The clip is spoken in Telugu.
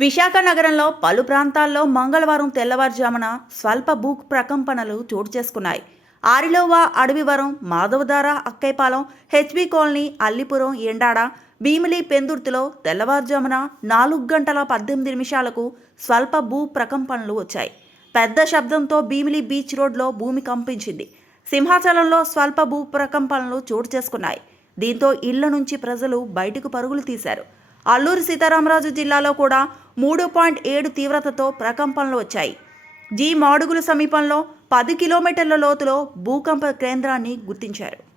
విశాఖ నగరంలో పలు ప్రాంతాల్లో మంగళవారం తెల్లవారుజామున స్వల్ప భూ ప్రకంపనలు చోటు చేసుకున్నాయి. ఆరిలోవా, అడవివరం, మాధవధార, అక్కైపాలెం, హెచ్బి కాలనీ, అల్లిపురం, ఎండాడ, భీమిలి, పెందుర్తిలో తెల్లవారుజామున 4:18 స్వల్ప భూ ప్రకంపనలు వచ్చాయి. పెద్ద శబ్దంతో భీమిలి బీచ్ రోడ్లో భూమి కంపించింది. సింహాచలంలో స్వల్ప భూ ప్రకంపనలు చోటు చేసుకున్నాయి. దీంతో ఇళ్ల నుంచి ప్రజలు బయటకు పరుగులు తీశారు. అల్లూరి సీతారామరాజు జిల్లాలో కూడా 3.7 తీవ్రతతో ప్రకంపనలు వచ్చాయి. మాడుగుల సమీపంలో 10 కిలోమీటర్ల లోతులో భూకంప కేంద్రాన్ని గుర్తించారు.